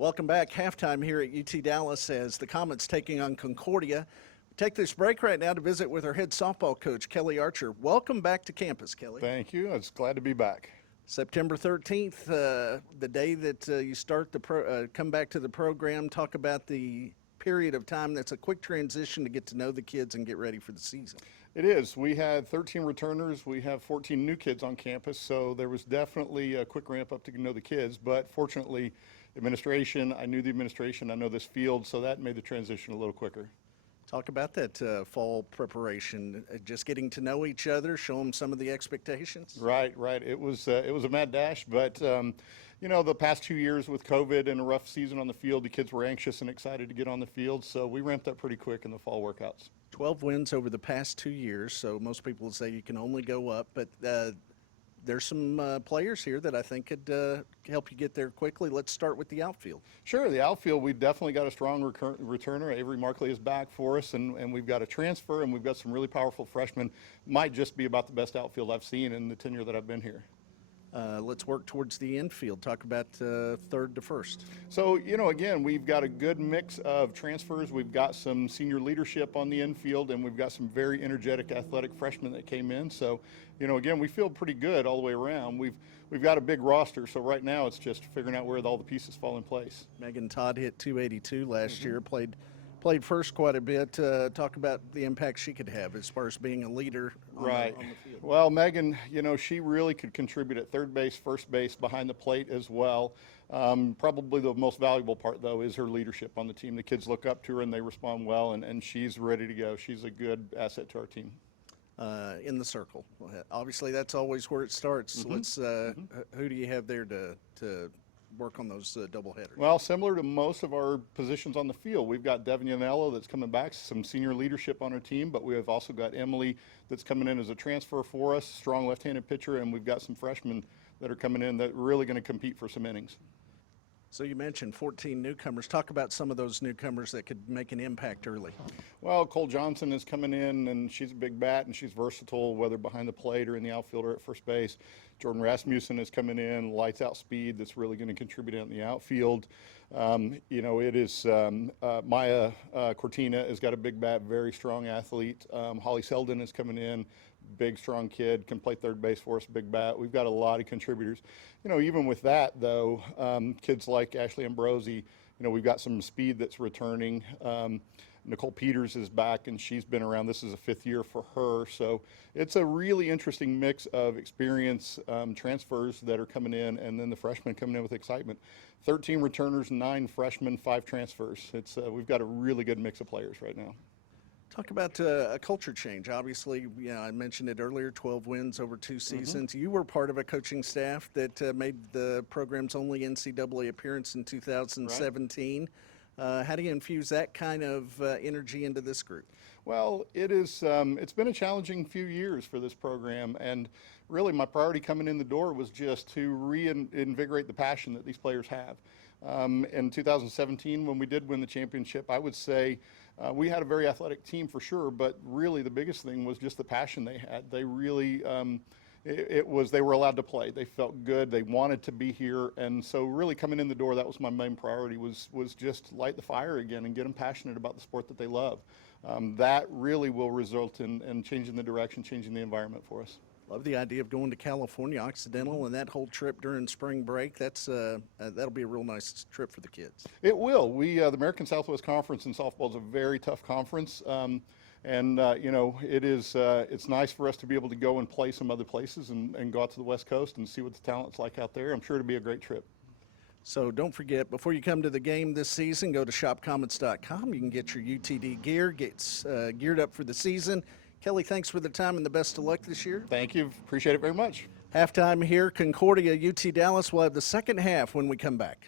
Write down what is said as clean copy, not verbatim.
Welcome back. Halftime here at UT Dallas as the Comets taking on Concordia. Take this break right now to visit with our head softball coach, Kelly Archer. Welcome back to campus, Kelly. Thank you. It's glad to be back. September 13th, the day that you start come back to the program, talk about the period of time that's a quick transition to get to know the kids and get ready for the season. It is. We had 13 returners. We have 14 new kids on campus, so there was definitely a quick ramp up to get to know the kids, but fortunately, administration, I knew the administration, I know this field, so that made the transition a little quicker. Talk about that fall preparation, just getting to know each other, show them some of the expectations. Right. It was a mad dash, but you know, the past 2 years with COVID and a rough season on the field, the kids were anxious and excited to get on the field, so we ramped up pretty quick in the fall workouts. 12 wins over the past 2 years, so most people would say you can only go up, but there's some players here that I think could help you get there quickly. Let's start with the outfield. Sure, the outfield, we've definitely got a strong returner. Avery Markley is back for us, and we've got a transfer, and we've got some really powerful freshmen. Might just be about the best outfield I've seen in the tenure that I've been here. Let's work towards the infield. Talk about third to first. So, you know, again, we've got a good mix of transfers. We've got some senior leadership on the infield, and we've got some very energetic, athletic freshmen that came in. So, you know, again, we feel pretty good all the way around. We've got a big roster, so right now it's just figuring out where all the pieces fall in place. Megan Todd hit 282 last year, played first quite a bit. Talk about the impact she could have as far as being a leader on the field. Well, Megan, you know, she really could contribute at third base, first base, behind the plate as well. Probably the most valuable part, though, is her leadership on the team. The kids look up to her and they respond well, and she's ready to go. She's a good asset to our team. In the circle. Obviously, that's always where it starts. Let's. Who do you have there to work on those double headers? Well, similar to most of our positions on the field, we've got Devin Yanello that's coming back, some senior leadership on our team, but we have also got Emily that's coming in as a transfer for us, strong left-handed pitcher, and we've got some freshmen that are coming in that are really going to compete for some innings. So you mentioned 14 newcomers. Talk about some of those newcomers that could make an impact early. Well, Cole Johnson is coming in, and she's a big bat, and she's versatile, whether behind the plate or in the outfield or at first base. Jordan Rasmussen is coming in, lights out speed that's really going to contribute out in the outfield. You know, it is Maya Cortina has got a big bat, very strong athlete. Holly Selden is coming in, big, strong kid, can play third base for us, big bat. We've got a lot of contributors. You know, even with that, though, kids like Ashley Ambrosi, you know, we've got some speed that's returning. Nicole Peters is back, and she's been around. This is a 5th year for her. So it's a really interesting mix of experience, transfers that are coming in, and then the freshmen coming in with excitement. 13 returners, 9 freshmen, 5 transfers. It's we've got a really good mix of players right now. Talk about a culture change. Obviously, you know, I mentioned it earlier, 12 wins over 2 seasons. You were part of a coaching staff that made the program's only NCAA appearance in 2017. How do you infuse that kind of energy into this group? Well, it's been a challenging few years for this program, and really my priority coming in the door was just to reinvigorate the passion that these players have. In 2017, when we did win the championship, I would say we had a very athletic team for sure, but really the biggest thing was just the passion they had. They really they were allowed to play. They felt good. They wanted to be here, and so really coming in the door, that was my main priority, was just light the fire again and get them passionate about the sport that they love. That really will result in changing the direction, changing the environment for us. Love the idea of going to California, Occidental, and that whole trip during spring break. That'll be a real nice trip for the kids. It will. The American Southwest Conference in softball is a very tough conference. You know, it's nice for us to be able to go and play some other places and go out to the West Coast and see what the talent's like out there. I'm sure it'll be a great trip. So don't forget, before you come to the game this season, go to shopcomets.com. You can get your UTD gear, get geared up for the season. Kelly, thanks for the time and the best of luck this year. Thank you. Appreciate it very much. Halftime here, Concordia, UT Dallas. We'll have the second half when we come back.